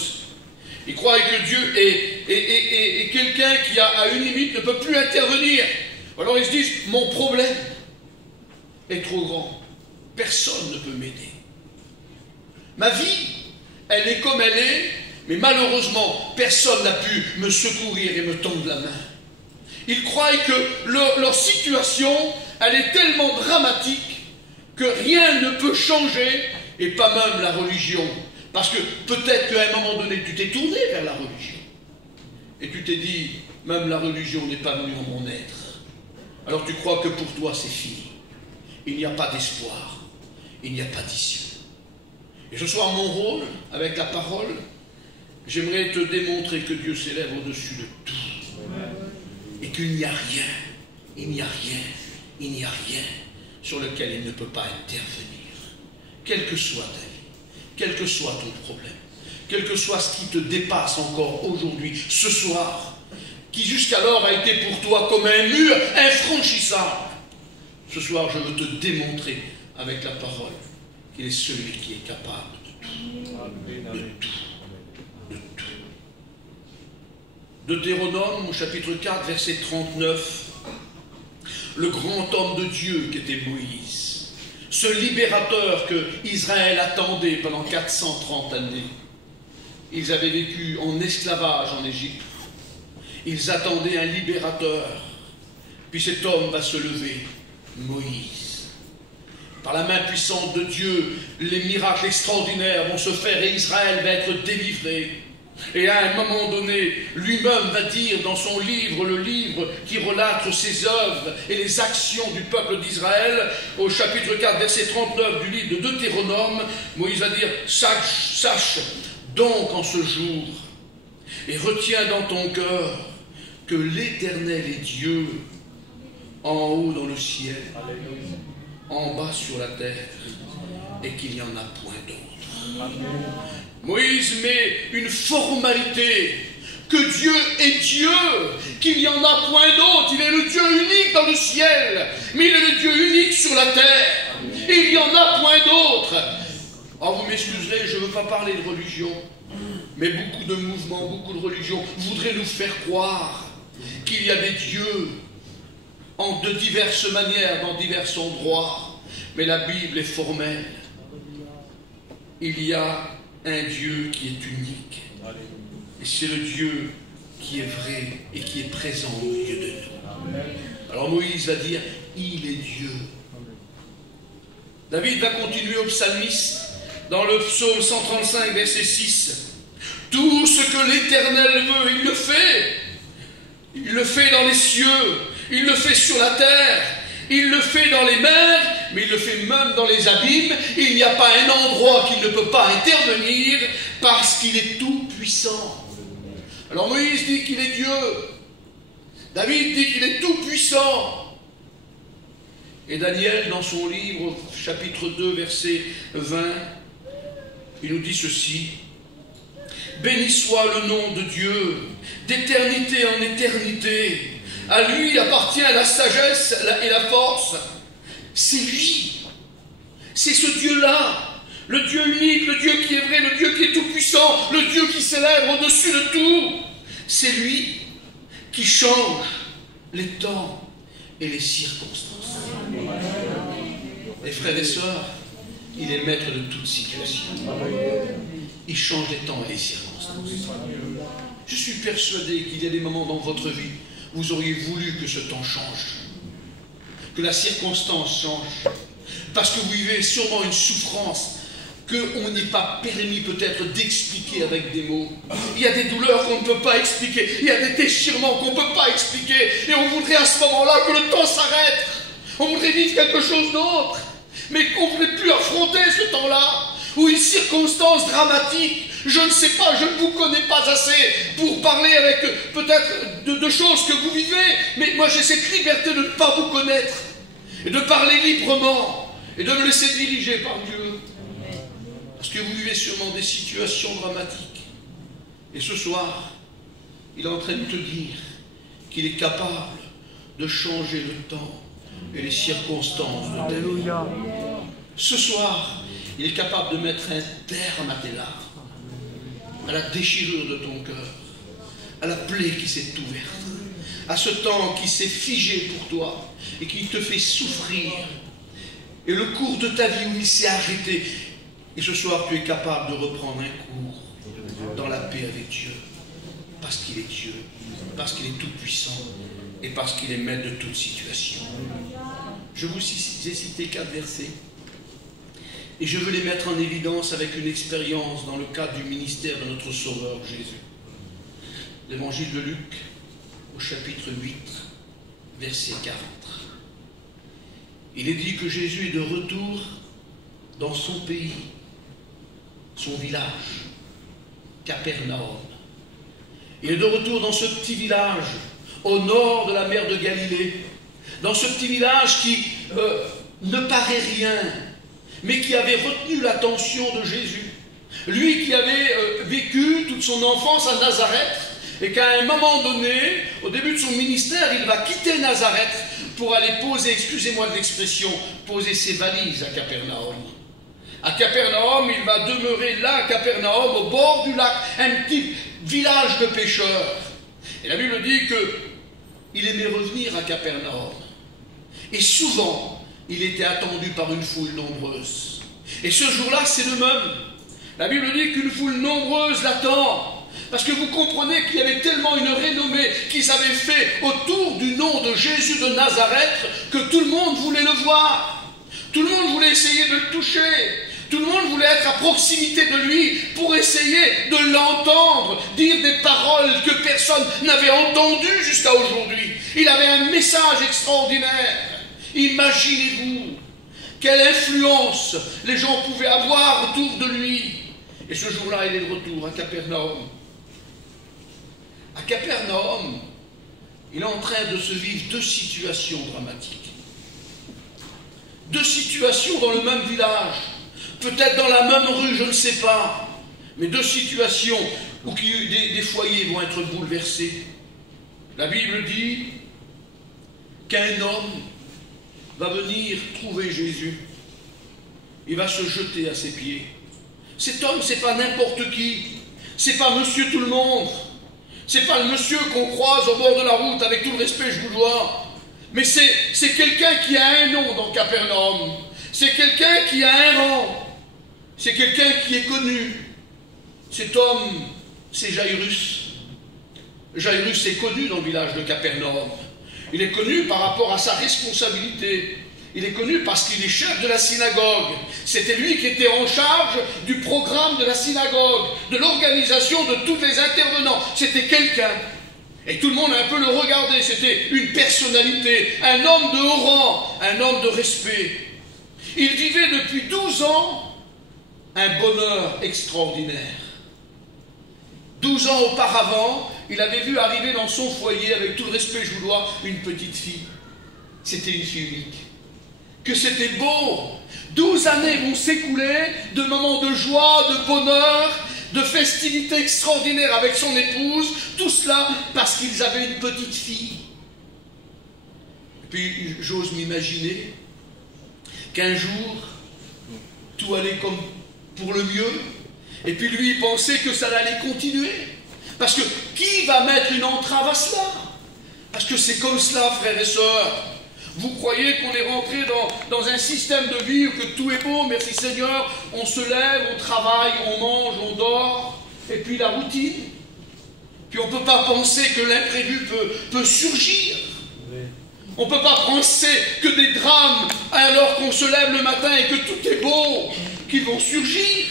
Ils croient que Dieu est quelqu'un qui, à une limite, ne peut plus intervenir. Alors ils se disent, mon problème est trop grand. Personne ne peut m'aider. Ma vie, elle est comme elle est, mais malheureusement, personne n'a pu me secourir et me tendre la main. Ils croient que leur situation, elle est tellement dramatique que rien ne peut changer, et pas même la religion. Parce que peut-être qu'à un moment donné, tu t'es tourné vers la religion. Et tu t'es dit, même la religion n'est pas venue en mon être. Alors tu crois que pour toi, c'est fini. Il n'y a pas d'espoir. Il n'y a pas d'issue. Et ce soir, mon rôle, avec la parole, j'aimerais te démontrer que Dieu s'élève au-dessus de tout. Et qu'il n'y a rien, il n'y a rien sur lequel il ne peut pas intervenir. Quel que soit ta vie, quel que soit ton problème, quel que soit ce qui te dépasse encore aujourd'hui, ce soir, qui jusqu'alors a été pour toi comme un mur infranchissable. Ce soir, je veux te démontrer avec la parole qu'il est celui qui est capable de tout. De tout. De tout. Deutéronome, au chapitre 4, verset 39. Le grand homme de Dieu qui était Moïse, ce libérateur que Israël attendait pendant 430 années. Ils avaient vécu en esclavage en Égypte. Ils attendaient un libérateur. Puis cet homme va se lever, Moïse. Par la main puissante de Dieu, les miracles extraordinaires vont se faire et Israël va être délivré. Et à un moment donné, lui-même va dire dans son livre, le livre qui relate ses œuvres et les actions du peuple d'Israël, au chapitre 4, verset 39 du livre de Deutéronome, Moïse va dire, sache donc en ce jour, et retiens dans ton cœur que l'Éternel est Dieu, en haut dans le ciel, en bas sur la terre, et qu'il n'y en a point d'autre. Moïse met une formalité, que Dieu est Dieu, qu'il n'y en a point d'autre. Il est le Dieu unique dans le ciel, mais il est le Dieu unique sur la terre. Il n'y en a point d'autre. Oh, vous m'excuserez, je ne veux pas parler de religion, mais beaucoup de mouvements, beaucoup de religions voudraient nous faire croire qu'il y a des dieux de diverses manières, dans divers endroits. Mais la Bible est formelle. Il y a un Dieu qui est unique. Et c'est le Dieu qui est vrai et qui est présent au milieu de nous. Alors Moïse va dire, il est Dieu. David va continuer au psalmiste dans le psaume 135, verset 6. Tout ce que l'Éternel veut, il le fait. Il le fait dans les cieux, il le fait sur la terre, il le fait dans les mers, mais il le fait même dans les abîmes. Il n'y a pas un endroit qu'il ne peut pas intervenir parce qu'il est tout puissant. Alors Moïse dit qu'il est Dieu. David dit qu'il est tout puissant. Et Daniel, dans son livre, chapitre 2, verset 20, il nous dit ceci. Béni soit le nom de Dieu, d'éternité en éternité. À lui appartient la sagesse et la force. C'est lui. C'est ce Dieu-là. Le Dieu unique, le Dieu qui est vrai, le Dieu qui est tout-puissant, le Dieu qui s'élève au-dessus de tout. C'est lui qui change les temps et les circonstances. Les frères et sœurs, il est maître de toute situation. Il change les temps et les circonstances. Je suis persuadé qu'il y a des moments dans votre vie où vous auriez voulu que ce temps change, que la circonstance change, parce que vous vivez sûrement une souffrance qu'on n'est pas permis peut-être d'expliquer avec des mots. Il y a des douleurs qu'on ne peut pas expliquer, il y a des déchirements qu'on ne peut pas expliquer, et on voudrait à ce moment-là que le temps s'arrête, on voudrait vivre quelque chose d'autre, mais on ne voudrait plus affronter ce temps-là, ou une circonstance dramatique. Je ne sais pas, je ne vous connais pas assez pour parler avec peut-être de choses que vous vivez, mais moi j'ai cette liberté de ne pas vous connaître, et de parler librement, et de me laisser diriger par Dieu. Parce que vous vivez sûrement des situations dramatiques. Et ce soir, il est en train de te dire qu'il est capable de changer le temps et les circonstances de ta vie. Ce soir, il est capable de mettre un terme à tes larmes, à la déchirure de ton cœur, à la plaie qui s'est ouverte, à ce temps qui s'est figé pour toi et qui te fait souffrir, et le cours de ta vie où il s'est arrêté. Et ce soir, tu es capable de reprendre un cours dans la paix avec Dieu, parce qu'il est Dieu, parce qu'il est tout-puissant et parce qu'il est maître de toute situation. Je vous ai cité 4 versets et je veux les mettre en évidence avec une expérience dans le cadre du ministère de notre Sauveur Jésus. L'évangile de Luc, au chapitre 8, verset 40. Il est dit que Jésus est de retour dans son pays, son village, Capernaum. Il est de retour dans ce petit village, au nord de la mer de Galilée, dans ce petit village qui ne paraît rien, mais qui avait retenu l'attention de Jésus. Lui qui avait vécu toute son enfance à Nazareth, et qu'à un moment donné, au début de son ministère, il va quitter Nazareth pour aller poser, excusez-moi de l'expression, poser ses valises à Capernaum. À Capernaum, il va demeurer là, à Capernaum, au bord du lac, un petit village de pêcheurs. Et la Bible dit qu'il aimait revenir à Capernaum. Et souvent, il était attendu par une foule nombreuse. Et ce jour-là, c'est le même. La Bible dit qu'une foule nombreuse l'attend. Parce que vous comprenez qu'il y avait tellement une renommée qu'ils avaient fait autour du nom de Jésus de Nazareth que tout le monde voulait le voir. Tout le monde voulait essayer de le toucher. Tout le monde voulait être à proximité de lui pour essayer de l'entendre, dire des paroles que personne n'avait entendues jusqu'à aujourd'hui. Il avait un message extraordinaire. Imaginez-vous quelle influence les gens pouvaient avoir autour de lui. Et ce jour-là, il est de retour à Capernaum. À Capernaum, il est en train de se vivre 2 situations dramatiques. 2 situations dans le même village. Peut-être dans la même rue, je ne sais pas, mais 2 situations où des foyers vont être bouleversés. La Bible dit qu'un homme va venir trouver Jésus. Il va se jeter à ses pieds. Cet homme, ce n'est pas n'importe qui. Ce n'est pas monsieur tout le monde. Ce n'est pas le monsieur qu'on croise au bord de la route, avec tout le respect je vous dois. Mais c'est quelqu'un qui a un nom dans Capernaum. C'est quelqu'un qui a un rang. C'est quelqu'un qui est connu. Cet homme, c'est Jairus. Jairus est connu dans le village de Capernaum. Il est connu par rapport à sa responsabilité. Il est connu parce qu'il est chef de la synagogue. C'était lui qui était en charge du programme de la synagogue, de l'organisation de tous les intervenants. C'était quelqu'un. Et tout le monde a un peu le regardé. C'était une personnalité, un homme de haut rang, un homme de respect. Il vivait depuis 12 ans un bonheur extraordinaire. 12 ans auparavant, il avait vu arriver dans son foyer, avec tout le respect je vous dois, une petite fille. C'était une fille unique. Que c'était beau. 12 années vont s'écouler de moments de joie, de bonheur, de festivités extraordinaires avec son épouse, tout cela parce qu'ils avaient une petite fille. Et puis j'ose m'imaginer qu'un jour, tout allait comme pour le mieux, et puis lui il pensait que ça allait continuer. Parce que qui va mettre une entrave à cela? Parce que c'est comme cela, frères et sœurs. Vous croyez qu'on est rentré dans un système de vie où que tout est beau, merci Seigneur, on se lève, on travaille, on mange, on dort, et puis la routine. Puis on ne peut pas penser que l'imprévu peut surgir. On ne peut pas penser que des drames alors qu'on se lève le matin et que tout est beau, qui vont surgir.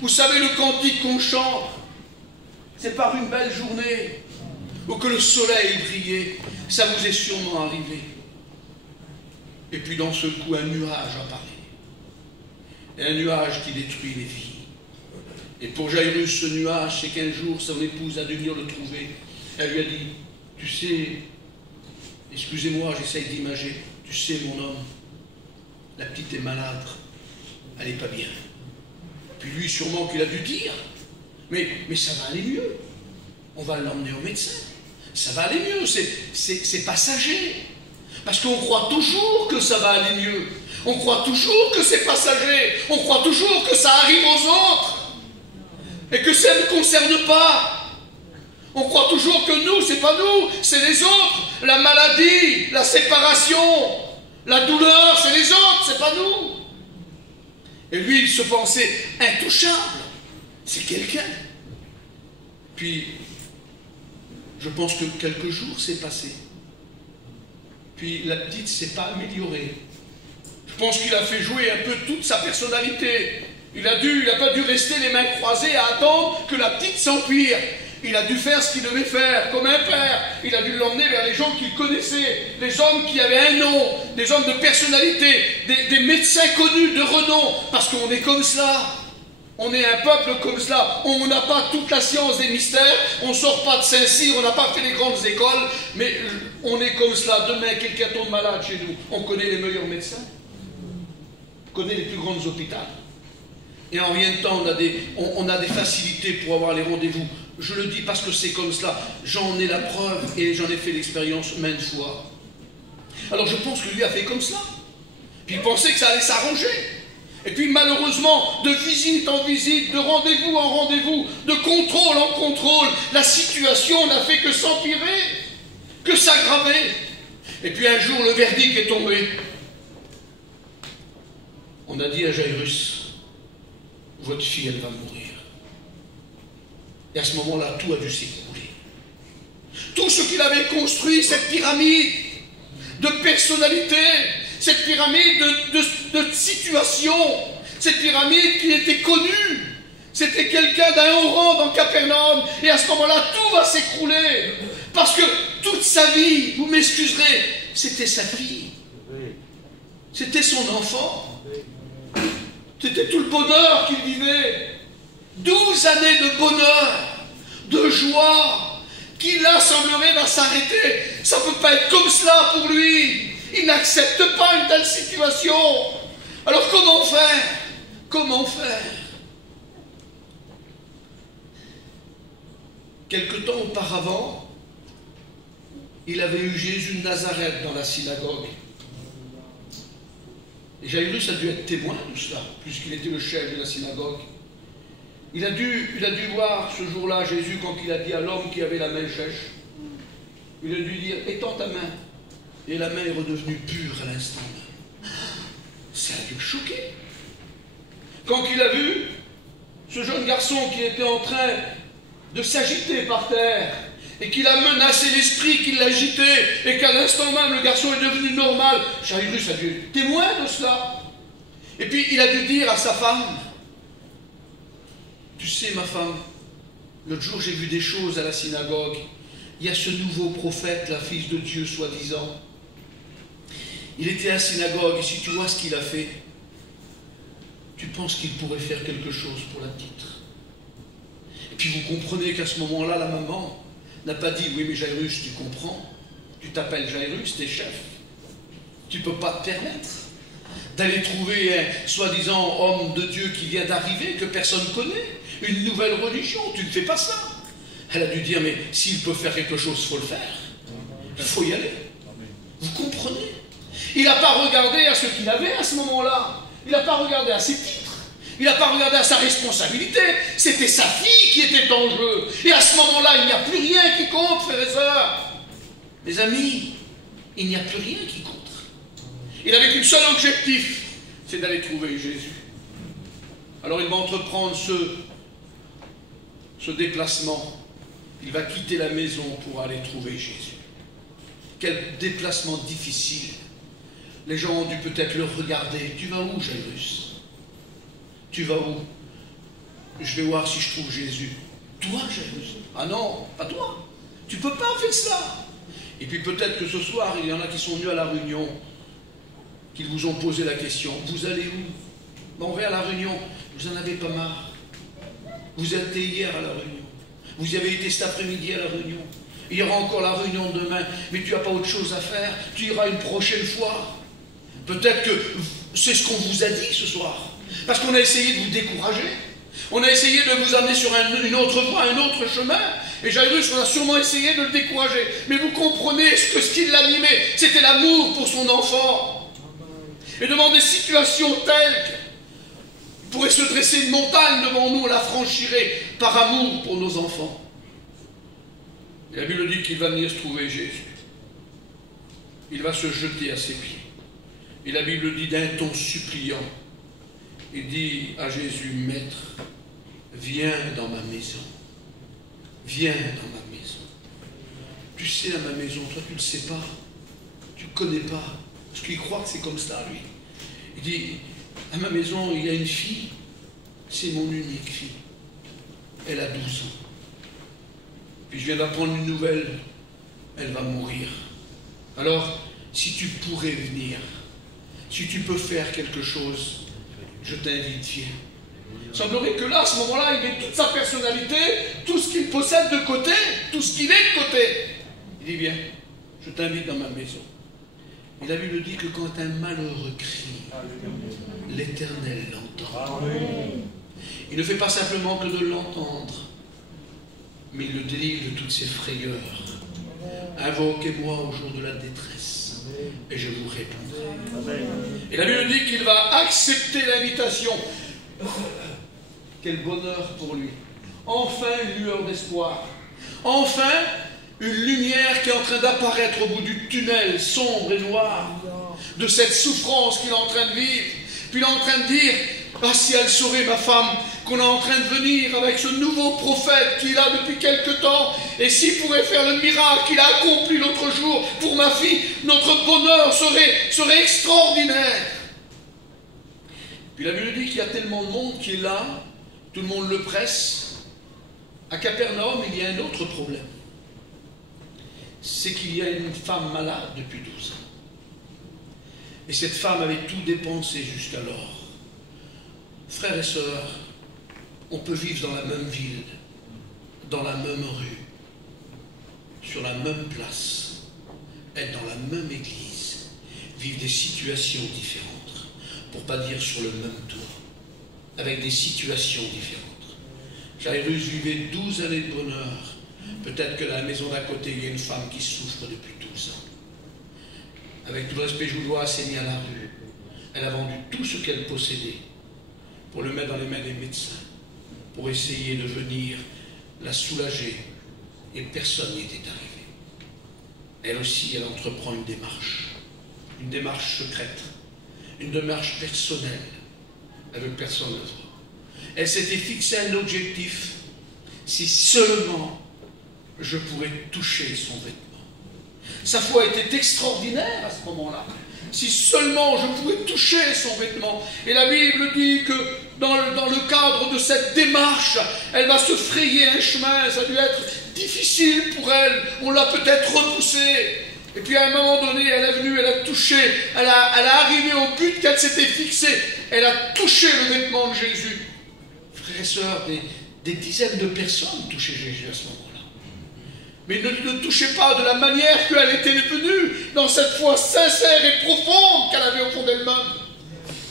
Vous savez, le cantique qu'on chante, c'est par une belle journée, ou que le soleil brillait, ça vous est sûrement arrivé. Et puis d'un seul coup, un nuage apparaît. Et un nuage qui détruit les vies. Et pour Jairus, ce nuage, c'est qu'un jour, son épouse a dû venir le trouver. Elle lui a dit, tu sais, excusez-moi, j'essaye d'imager, tu sais mon homme, la petite est malade, elle n'est pas bien. Puis lui, sûrement qu'il a dû dire, mais ça va aller mieux. On va l'emmener au médecin. Ça va aller mieux, c'est passager. Parce qu'on croit toujours que ça va aller mieux. On croit toujours que c'est passager. On croit toujours que ça arrive aux autres. Et que ça ne concerne pas. On croit toujours que nous, c'est pas nous, c'est les autres. La maladie, la séparation, la douleur, c'est les autres, c'est pas nous. Et lui, il se pensait intouchable. C'est quelqu'un. Puis, je pense que quelques jours s'est passé. Puis la petite ne s'est pas améliorée. Je pense qu'il a fait jouer un peu toute sa personnalité. Il n'a pas dû rester les mains croisées à attendre que la petite s'empire. Il a dû faire ce qu'il devait faire, comme un père. Il a dû l'emmener vers les gens qu'il connaissait, les hommes qui avaient un nom, des hommes de personnalité, des médecins connus de renom, parce qu'on est comme cela. On est un peuple comme cela. On n'a pas toute la science des mystères, on ne sort pas de Saint-Cyr, on n'a pas fait les grandes écoles, mais on est comme cela. Demain, quelqu'un tombe malade chez nous, on connaît les meilleurs médecins, on connaît les plus grands hôpitaux. Et en rien de temps, on a des facilités pour avoir les rendez-vous. Je le dis parce que c'est comme cela. J'en ai la preuve et j'en ai fait l'expérience maintes fois. Alors je pense que lui a fait comme cela. Puis il pensait que ça allait s'arranger. Et puis malheureusement, de visite en visite, de rendez-vous en rendez-vous, de contrôle en contrôle, la situation n'a fait que s'empirer, que s'aggraver. Et puis un jour, le verdict est tombé. On a dit à Jairus, votre fille, elle va mourir. Et à ce moment-là, tout a dû s'écrouler. Tout ce qu'il avait construit, cette pyramide de personnalité, cette pyramide de situation, cette pyramide qui était connue, c'était quelqu'un d'un haut rang dans Capernaum, et à ce moment-là, tout va s'écrouler. Parce que toute sa vie, vous m'excuserez, c'était sa fille. C'était son enfant. C'était tout le bonheur qu'il vivait. 12 années de bonheur, de joie, qui là semblerait va s'arrêter. Ça ne peut pas être comme cela pour lui. Il n'accepte pas une telle situation. Alors comment faire? Comment faire? Quelque temps auparavant, il avait eu Jésus de Nazareth dans la synagogue. Et Jairus a dû être témoin de cela, puisqu'il était le chef de la synagogue. Il a dû voir ce jour-là Jésus quand il a dit à l'homme qui avait la main sèche, il a dû dire « étends ta main ». Et la main est redevenue pure à l'instant. Ça a dû le choquer. Quand il a vu ce jeune garçon qui était en train de s'agiter par terre, et qu'il a menacé l'esprit qui l'agitait, et qu'à l'instant même le garçon est devenu normal, Jairus a dû être témoin de cela. Et puis il a dû dire à sa femme, tu sais ma femme, l'autre jour j'ai vu des choses à la synagogue, il y a ce nouveau prophète, la fils de Dieu soi-disant. Il était à la synagogue, et si tu vois ce qu'il a fait, tu penses qu'il pourrait faire quelque chose pour la petite. Et puis vous comprenez qu'à ce moment-là, la maman n'a pas dit, oui mais Jairus, tu comprends, tu t'appelles Jairus, t'es chef, tu ne peux pas te permettre d'aller trouver un soi-disant homme de Dieu qui vient d'arriver, que personne ne connaît, une nouvelle religion, tu ne fais pas ça. Elle a dû dire, mais s'il peut faire quelque chose, il faut le faire, il faut y aller. Vous comprenez? Il n'a pas regardé à ce qu'il avait à ce moment-là, il n'a pas regardé à ses titres, il n'a pas regardé à sa responsabilité, c'était sa fille qui était en jeu. Et à ce moment-là, il n'y a plus rien qui compte, frères et sœurs. Mes amis, il n'y a plus rien qui compte. Il n'avait qu'un seul objectif, c'est d'aller trouver Jésus. Alors il va entreprendre ce déplacement. Il va quitter la maison pour aller trouver Jésus. Quel déplacement difficile. Les gens ont dû peut-être le regarder. Tu vas où, Jairus? Tu vas où? Je vais voir si je trouve Jésus. Toi, Jairus? Ah non, pas toi. Tu ne peux pas faire cela. Et puis peut-être que ce soir, il y en a qui sont venus à la réunion, qui vous ont posé la question. Vous allez où? Ben, on va à la réunion. Vous en avez pas marre. Vous êtes hier à la réunion. Vous y avez été cet après-midi à la réunion. Il y aura encore la réunion demain, mais tu n'as pas autre chose à faire. Tu iras une prochaine fois. Peut-être que c'est ce qu'on vous a dit ce soir. Parce qu'on a essayé de vous décourager. On a essayé de vous amener sur une autre voie, un autre chemin. Et Jairus, on a sûrement essayé de le décourager. Mais vous comprenez ce qui l'animait. C'était l'amour pour son enfant. Et devant des situations telles qu'il pourrait se dresser une montagne devant nous, on la franchirait par amour pour nos enfants. Et la Bible dit qu'il va venir se trouver Jésus. Il va se jeter à ses pieds. Et la Bible dit d'un ton suppliant, il dit à Jésus, Maître, viens dans ma maison. Viens dans ma maison. Tu sais, à ma maison, toi tu ne le sais pas. Tu ne connais pas. Parce qu'il croit que c'est comme ça, lui. Il dit, à ma maison, il y a une fille. C'est mon unique fille. Elle a 12 ans. Puis je viens d'apprendre une nouvelle. Elle va mourir. Alors, si tu pourrais venir, si tu peux faire quelque chose, je t'invite, viens. Il semblerait que là, à ce moment-là, il met toute sa personnalité, tout ce qu'il possède de côté, tout ce qu'il est de côté. Il dit, viens, je t'invite dans ma maison. Et la Bible dit que quand un malheureux crie, l'Éternel l'entend. Il ne fait pas simplement que de l'entendre, mais il le délivre de toutes ses frayeurs. Invoquez-moi au jour de la détresse, et je vous répondrai. Et la Bible dit qu'il va accepter l'invitation. Quel bonheur pour lui. Enfin une lueur d'espoir. Enfin une lumière qui est en train d'apparaître au bout du tunnel sombre et noir de cette souffrance qu'il est en train de vivre. Puis il est en train de dire, ah si elle saurait ma femme, qu'on est en train de venir avec ce nouveau prophète qu'il a depuis quelque temps, et s'il pourrait faire le miracle qu'il a accompli l'autre jour pour ma fille, notre bonheur serait extraordinaire. Puis la Bible dit qu'il y a tellement de monde qui est là, tout le monde le presse. À Capernaum, il y a un autre problème. C'est qu'il y a une femme malade depuis 12 ans. Et cette femme avait tout dépensé jusqu'alors. Frères et sœurs, on peut vivre dans la même ville, dans la même rue, sur la même place, être dans la même église, vivre des situations différentes, pour ne pas dire sur le même toit, avec des situations différentes. Jairus vivait 12 années de bonheur. Peut-être que dans la maison d'à côté, il y a une femme qui souffre depuis 12 ans. Avec tout le respect que je vous dois, elle s'est mise à la rue. Elle a vendu tout ce qu'elle possédait pour le mettre dans les mains des médecins, pour essayer de venir la soulager. Et personne n'y était arrivé. Elle aussi, elle entreprend une démarche secrète, une démarche personnelle, avec personne d'autre. Elle s'était fixé un objectif, si seulement je pourrais toucher son vêtement. Sa foi était extraordinaire à ce moment-là. Si seulement je pouvais toucher son vêtement. Et la Bible dit que dans le cadre de cette démarche, elle va se frayer un chemin. Ça a dû être difficile pour elle. On l'a peut-être repoussée. Et puis à un moment donné, elle est venue, elle a touché, elle a arrivé au but qu'elle s'était fixé. Elle a touché le vêtement de Jésus. Frères et sœurs, des dizaines de personnes touchaient Jésus à ce moment-là. Mais ne le touchez pas de la manière qu'elle était venue, dans cette foi sincère et profonde qu'elle avait au fond d'elle-même.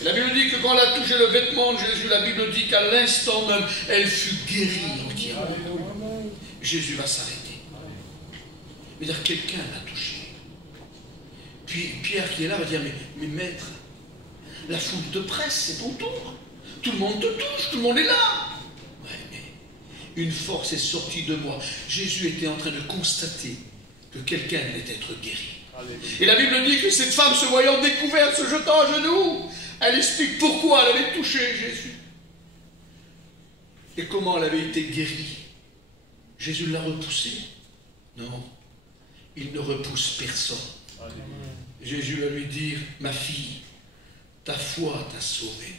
Et la Bible dit que quand elle a touché le vêtement de Jésus, la Bible dit qu'à l'instant même, elle fut guérie entièrement. Jésus va s'arrêter. Mais dire quelqu'un l'a touché. Puis Pierre qui est là va dire, mais maître, la foule te presse, c'est ton tour. Tout le monde te touche, tout le monde est là. Une force est sortie de moi. Jésus était en train de constater que quelqu'un allait être guéri. Et la Bible dit que cette femme, se voyant découverte, se jetant à genoux, elle explique pourquoi elle avait touché Jésus. Et comment elle avait été guérie. Jésus l'a repoussée? Non, il ne repousse personne. Jésus va lui dire, ma fille, ta foi t'a sauvée.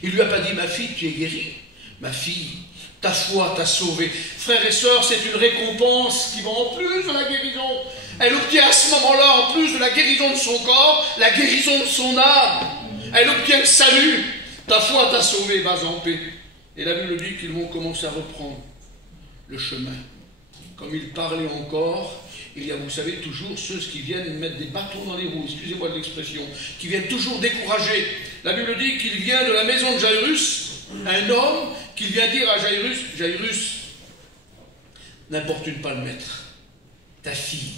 Il ne lui a pas dit, ma fille, tu es guérie. Ma fille, ta foi t'a sauvée. Frères et sœurs, c'est une récompense qui va en plus de la guérison. Elle obtient à ce moment-là, en plus de la guérison de son corps, la guérison de son âme. Elle obtient le salut. Ta foi t'a sauvé, vas en paix. Et la Bible dit qu'ils vont commencer à reprendre le chemin. Comme il parlait encore, il y a, vous savez, toujours ceux qui viennent mettre des bâtons dans les roues, excusez-moi de l'expression, qui viennent toujours décourager. La Bible dit qu'il vient de la maison de Jairus, un homme qui vient dire à Jairus, Jairus, n'importune pas le maître, ta fille,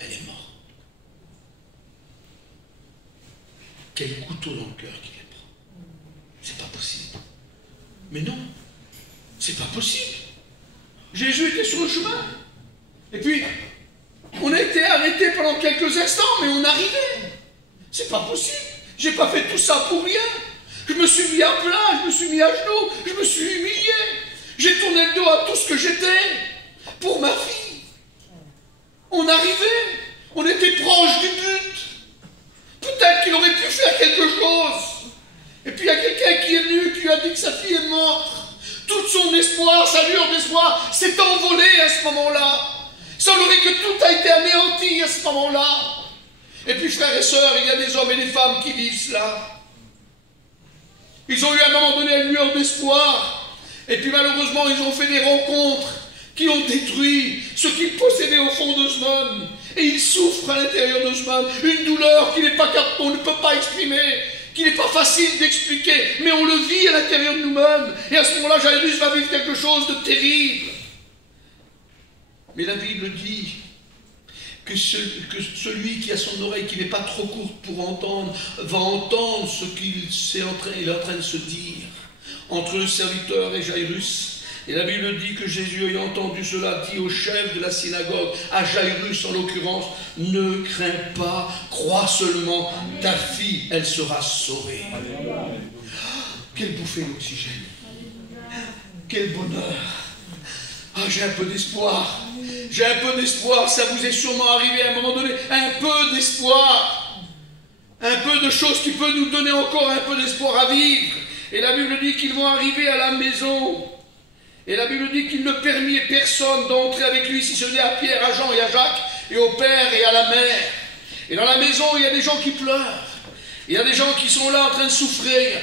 elle est morte. Quel couteau dans le cœur qu'il les prend. C'est pas possible. Mais non, c'est pas possible. Jésus était sur le chemin. Et puis, on a été arrêté pendant quelques instants, mais on arrivait. C'est pas possible. J'ai pas fait tout ça pour rien. Je me suis mis à plat, je me suis mis à genoux, je me suis humilié. J'ai tourné le dos à tout ce que j'étais pour ma fille. On arrivait. On était proche du but. Peut-être qu'il aurait pu faire quelque chose. Et puis il y a quelqu'un qui est venu, qui lui a dit que sa fille est morte. Tout son espoir, sa lueur d'espoir s'est envolé à ce moment-là. Semblerait que tout a été anéanti à ce moment-là. Et puis, frères et sœurs, il y a des hommes et des femmes qui vivent cela. Ils ont eu à un moment donné une lueur d'espoir. Et puis, malheureusement, ils ont fait des rencontres qui ont détruit ce qu'ils possédaient au fond de ce monde. Et ils souffrent à l'intérieur de ce monde. Une douleur qui n'est pas qu'on ne peut pas exprimer, qui n'est pas facile d'expliquer, mais on le vit à l'intérieur de nous-mêmes. Et à ce moment-là, Jairus va vivre quelque chose de terrible. Mais la Bible dit que celui qui a son oreille qui n'est pas trop courte pour entendre, va entendre ce qu'il est en train de se dire entre le serviteur et Jairus. Et la Bible dit que Jésus, ayant entendu cela, dit au chef de la synagogue, à Jairus en l'occurrence, ne crains pas, crois seulement, ta fille, elle sera sauvée. Quelle bouffée d'oxygène, quel bonheur. Ah, j'ai un peu d'espoir. J'ai un peu d'espoir. Ça vous est sûrement arrivé à un moment donné. Un peu d'espoir. Un peu de choses qui peut nous donner encore un peu d'espoir à vivre. Et la Bible dit qu'ils vont arriver à la maison. Et la Bible dit qu'il ne permit personne d'entrer avec lui, si ce n'est à Pierre, à Jean et à Jacques, et au père et à la mère. Et dans la maison, il y a des gens qui pleurent. Il y a des gens qui sont là en train de souffrir.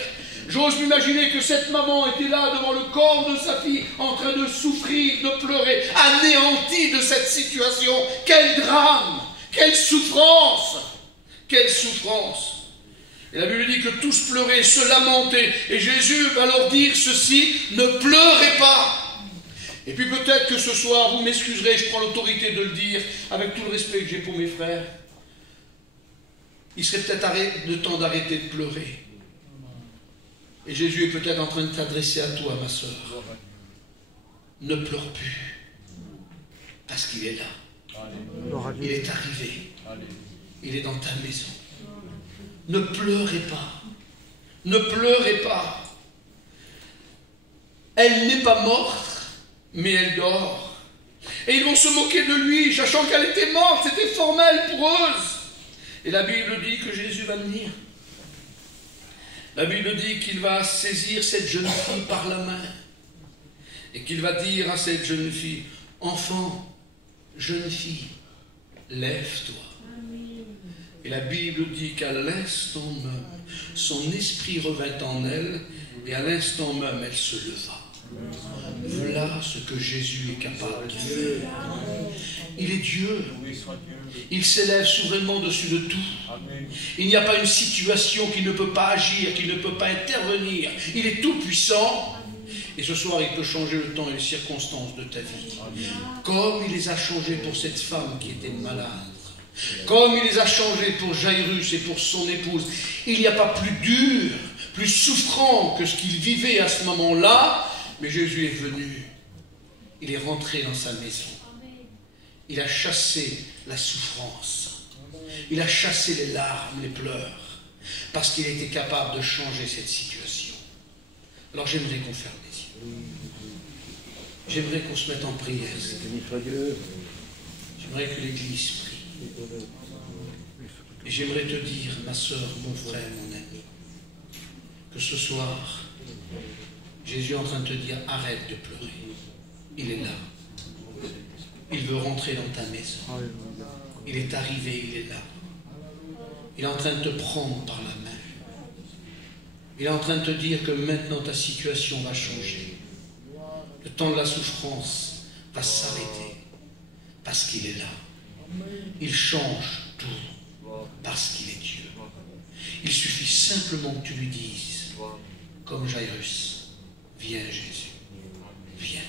J'ose m'imaginer que cette maman était là devant le corps de sa fille, en train de souffrir, de pleurer, anéantie de cette situation. Quel drame! Quelle souffrance! Quelle souffrance! Et la Bible dit que tous pleuraient, se lamentaient. Et Jésus va leur dire ceci, ne pleurez pas. Et puis peut-être que ce soir, vous m'excuserez, je prends l'autorité de le dire, avec tout le respect que j'ai pour mes frères. Il serait peut-être le temps d'arrêter de pleurer. Et Jésus est peut-être en train de t'adresser à toi, ma sœur. Ne pleure plus. Parce qu'il est là. Il est arrivé. Il est dans ta maison. Ne pleurez pas. Ne pleurez pas. Elle n'est pas morte, mais elle dort. Et ils vont se moquer de lui, sachant qu'elle était morte. C'était formel pour eux. Et la Bible dit que Jésus va venir. La Bible dit qu'il va saisir cette jeune fille par la main et qu'il va dire à cette jeune fille, enfant, jeune fille, lève-toi. Et la Bible dit qu'à l'instant même, son esprit revint en elle et à l'instant même, elle se leva. Voilà ce que Jésus est capable de faire. Il est Dieu. Il s'élève souverainement au-dessus de tout. Il n'y a pas une situation qui ne peut pas agir, qui ne peut pas intervenir. Il est tout puissant. Et ce soir, il peut changer le temps et les circonstances de ta vie. Comme il les a changés pour cette femme qui était malade. Comme il les a changés pour Jairus et pour son épouse. Il n'y a pas plus dur, plus souffrant que ce qu'il vivait à ce moment-là. Mais Jésus est venu. Il est rentré dans sa maison. Il a chassé la souffrance. Il a chassé les larmes, les pleurs. Parce qu'il était capable de changer cette situation. Alors j'aimerais qu'on ferme les yeux. J'aimerais qu'on se mette en prière. J'aimerais que l'Église prie. Et j'aimerais te dire, ma soeur, mon frère, mon ami, que ce soir, Jésus est en train de te dire, arrête de pleurer. Il est là. Il veut rentrer dans ta maison. Il est arrivé, il est là. Il est en train de te prendre par la main. Il est en train de te dire que maintenant ta situation va changer. Le temps de la souffrance va s'arrêter parce qu'il est là. Il change tout parce qu'il est Dieu. Il suffit simplement que tu lui dises, comme Jairus, viens Jésus, viens.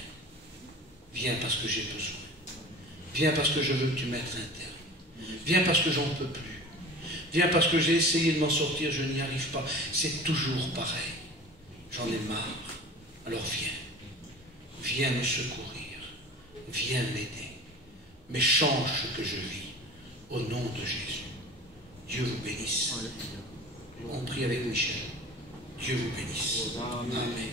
Viens parce que j'ai besoin. Viens parce que je veux que tu mettes un terme. Viens parce que j'en peux plus. Viens parce que j'ai essayé de m'en sortir, je n'y arrive pas. C'est toujours pareil. J'en ai marre. Alors viens. Viens me secourir. Viens m'aider. Mais change ce que je vis. Au nom de Jésus. Dieu vous bénisse. On prie avec Michel. Dieu vous bénisse. Amen.